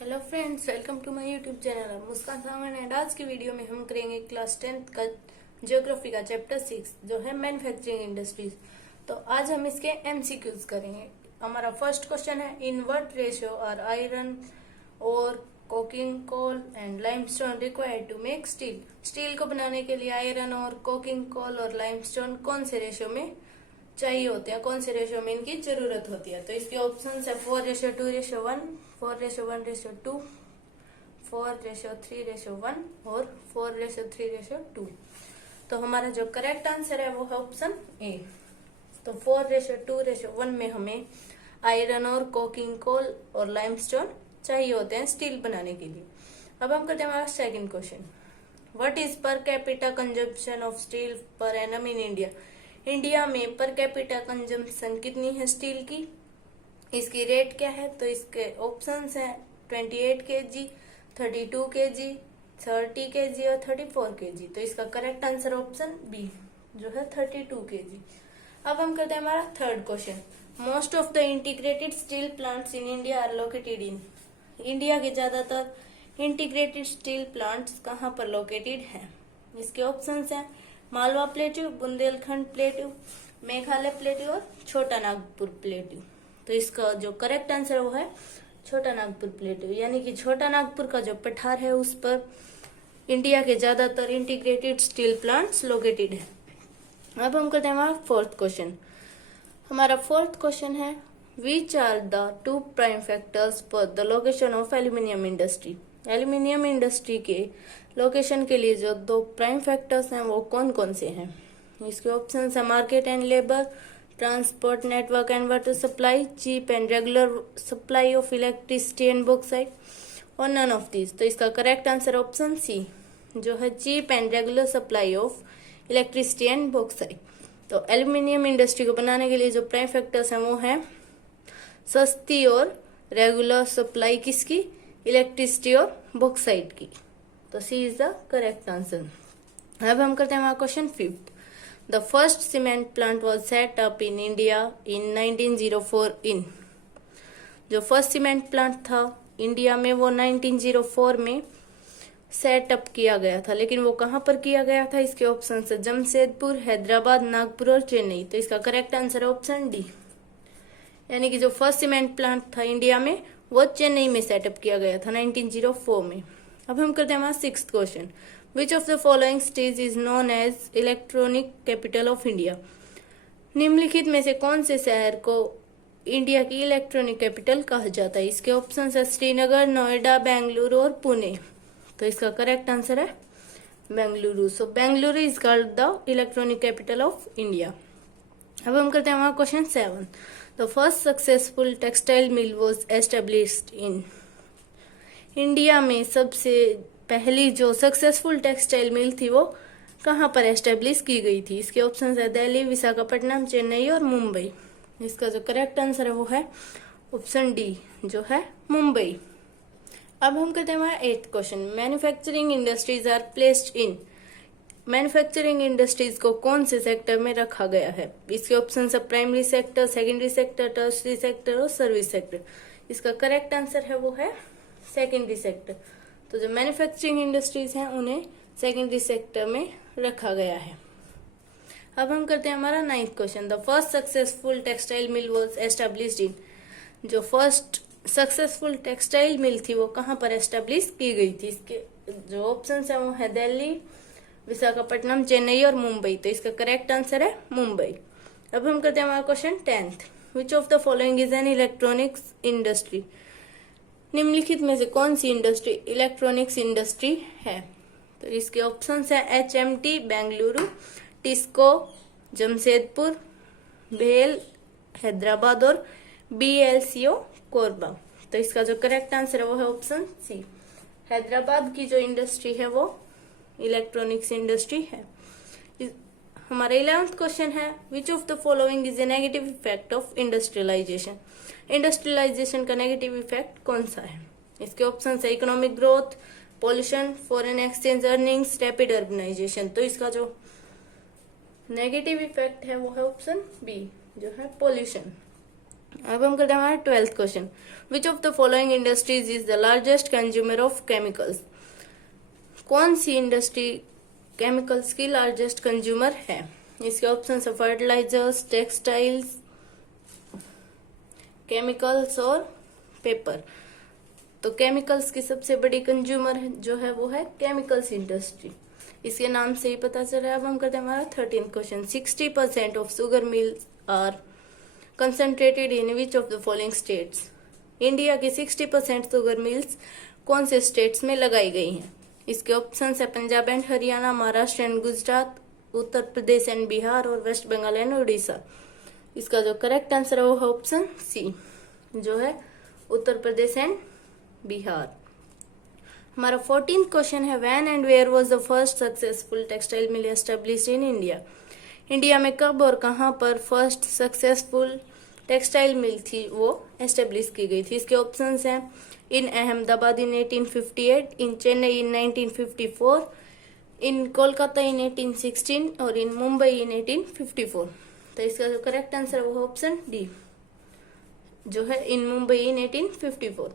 Hello friends, welcome to my YouTube channel Muskan Sawan. And आज की video में हम करेंगे क्लास 10th का ज्योग्राफी का चैप्टर 6 जो है मैन्युफैक्चरिंग इंडस्ट्रीज। तो आज हम इसके एमसीक्यूज करेंगे। हमारा फर्स्ट क्वेश्चन है, in what ratio are iron और coking coal and limestone required to make steel. Steel को बनाने के लिए आयरन और कोकिंग कोल और लाइमस्टोन कौन से रेशियो में चाहिए होते हैं, कौन से रेशियो में इनकी जरूरत होती है। तो इसके ऑप्शन है 4:2:1, 4:1:2, 4:3:1 और 4:3:2। तो हमारा जो करेक्ट आंसर है वो है ऑप्शन ए। तो 4:2:1 में हमें आयरन और कोकिंग कोल और लाइमस्टोन चाहिए होते हैं स्टील बनाने के लिए। अब हम करते हैं हमारा second question, what is per capita consumption of steel per annum in India. India में पर कैपिटा कंजम्पशन कितनी है स्टील की, इसकी रेट क्या है। तो इसके ऑप्शंस हैं 28 kg, 32 kg, 30 kg और 34 kg। तो इसका करेक्ट आंसर ऑप्शन बी जो है 32 kg। अब हम करते हैं हमारा third question, most of the integrated steel plants in India are located in. India के ज्यादातर इंटीग्रेटेड स्टील प्लांट्स कहाँ पर लोकेटेड हैं। इसके ऑप्शंस हैं Malwa plateau, Bundelkhand plateau, Meghalaya plateau और छोटा नागपुर प्लेट्यू। तो इसका जो करेक्ट आंसर वो है छोटा नागपुर प्लेट्यू, यानी कि छोटा नागपुर का जो पठार है उस पर इंडिया के ज्यादातर इंटीग्रेटेड स्टील प्लांट्स लोकेटेड है। अब हम करते हैं हमारा फोर्थ क्वेश्चन। हमारा फोर्थ क्वेश्चन है, which are the two prime factors for the location of aluminium industry. Aluminium industry के लोकेशन के लिए जो दो प्राइम फैक्टर्स हैं वो कौन कौन से हैं। इसके ऑप्शन है market and labour, transport network and water supply, cheap and regular supply of electricity and bauxite और नन ऑफ दिस। तो इसका करेक्ट आंसर ऑप्शन सी जो है cheap and regular supply of electricity and bauxite. तो aluminium industry को बनाने के लिए जो प्राइम फैक्टर्स हैं वो हैं सस्ती और रेगुलर सप्लाई किसकी, इलेक्ट्रिसिटी और बॉक्साइट की। तो सी इज द करेक्ट आंसर। अब हम करते हैं हमारा question fifth, the first cement plant was set up in India in 1904 इन। जो फर्स्ट सीमेंट प्लांट था इंडिया में वो 1904 में सेटअप किया गया था, लेकिन वो कहाँ पर किया गया था। इसके ऑप्शन है जमशेदपुर, हैदराबाद, नागपुर और चेन्नई। तो इसका करेक्ट आंसर है ऑप्शन डी, यानी कि जो फर्स्ट सीमेंट प्लांट था इंडिया में वो चेन्नई में सेटअप किया गया था 1904 में। अब हम करते हैं हमारा sixth question, which of the following cities is known as electronic capital of India. निम्नलिखित में से कौन से शहर को इंडिया की इलेक्ट्रॉनिक कैपिटल कहा जाता है। इसके ऑप्शन है श्रीनगर, नोएडा, बेंगलुरु और पुणे। तो इसका करेक्ट आंसर है Bengaluru. So Bengaluru is called the electronic capital of India. अब हम करते हैं हमारा question 7, the first successful textile mill was established in. India में सबसे पहली जो सक्सेसफुल टेक्सटाइल मिल थी वो कहाँ पर एस्टेब्लिश की गई थी। इसके ऑप्शन है दिल्ली, विशाखापट्टनम, चेन्नई और मुंबई। इसका जो करेक्ट आंसर है वो है ऑप्शन डी जो है मुंबई। अब हम करते हैं हमारा 8th question, manufacturing industries are placed in. Manufacturing industries को कौन से सेक्टर में रखा गया है। इसके ऑप्शन है primary sector, secondary sector, tertiary sector और सर्विस सेक्टर। इसका करेक्ट आंसर है वो है सेकेंडरी सेक्टर। तो जो मैन्युफैक्चरिंग इंडस्ट्रीज हैं उन्हें सेकेंडरी सेक्टर में रखा गया है। अब हम करते हैं हमारा 9th question, the first successful textile mill was established इन। जो फर्स्ट सक्सेसफुल टेक्सटाइल मिल थी वो कहाँ पर एस्टेब्लिश की गई थी। इसके जो ऑप्शन है वो है दिल्ली, विशाखापट्टनम, चेन्नई और मुंबई। तो इसका करेक्ट आंसर है मुंबई। अब हम करते हैं हमारा question 10th, which of the following is an electronics industry. निम्नलिखित में से कौन सी इंडस्ट्री इलेक्ट्रॉनिक्स इंडस्ट्री है। तो इसके ऑप्शन है HMT बेंगलुरु, टिस्को जमशेदपुर, भेल हैदराबाद और BLCO कोरबा। तो इसका जो करेक्ट आंसर है वो है ऑप्शन सी, हैदराबाद की जो इंडस्ट्री है वो इलेक्ट्रॉनिक्स इंडस्ट्री है। हमारा 11th क्वेश्चन है, which of the following is a negative effect of industrialisation. Industrialisation का नेगेटिव इफेक्ट कौन सा है। इसके ऑप्शन है economic growth, pollution, foreign exchange earnings, rapid urbanisation. तो इसका जो नेगेटिव इफेक्ट है वो है ऑप्शन बी जो है पॉल्यूशन। अब हम करते हैं हमारा 12th question. Which of the following industries is the largest consumer of chemicals? कौन सी इंडस्ट्री केमिकल्स की लार्जेस्ट कंज्यूमर है? इसके ऑप्शन है फर्टिलाइजर्स, टेक्सटाइल्स, केमिकल्स और पेपर। तो केमिकल्स की सबसे बड़ी कंज्यूमर जो है वो है केमिकल्स इंडस्ट्री, इसके नाम से ही पता चल रहा है। अब हम करते हैं हमारा 13th question. 60% of sugar mills are concentrated in which of the following states? India की 60% शुगर मिल्स कौन से स्टेट्स में लगाई गई हैं? इसके ऑप्शन है Punjab and Haryana, Maharashtra and Gujarat, Uttar Pradesh and Bihar और वेस्ट बंगाल एंड उड़ीसा। इसका जो करेक्ट आंसर है वो है ऑप्शन सी, जो है उत्तर प्रदेश एंड बिहार। हमारा 14th क्वेश्चन है when and where was the first successful textile mill established in India? India में कब और कहां पर फर्स्ट सक्सेसफुल टेक्सटाइल मिल थी वो एस्टेब्लिश की गई थी? इसके ऑप्शंस हैं इन अहमदाबाद इन 1858, इन चेन्नई इन 1954, इन कोलकाता इन 1816 और इन मुंबई इन 1854। तो इसका जो करेक्ट आंसर है वो ऑप्शन डी, जो है इन मुंबई इन 1854।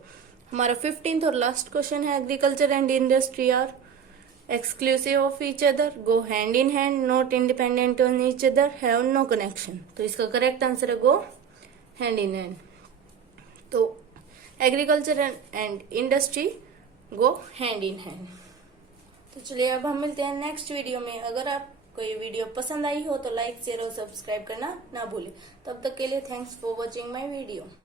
हमारा 15th और लास्ट क्वेश्चन है agriculture and industry are exclusive of each other, go hand in hand, not independent on each other, have no connection. तो इसका करेक्ट आंसर है गो हैंड इन हैंड। तो agriculture and industry go hand in hand. तो चलिए अब हम मिलते हैं नेक्स्ट वीडियो में। अगर आपको ये वीडियो पसंद आई हो तो लाइक, शेयर और सब्सक्राइब करना ना भूलें। तब तक के लिए thanks for watching my video.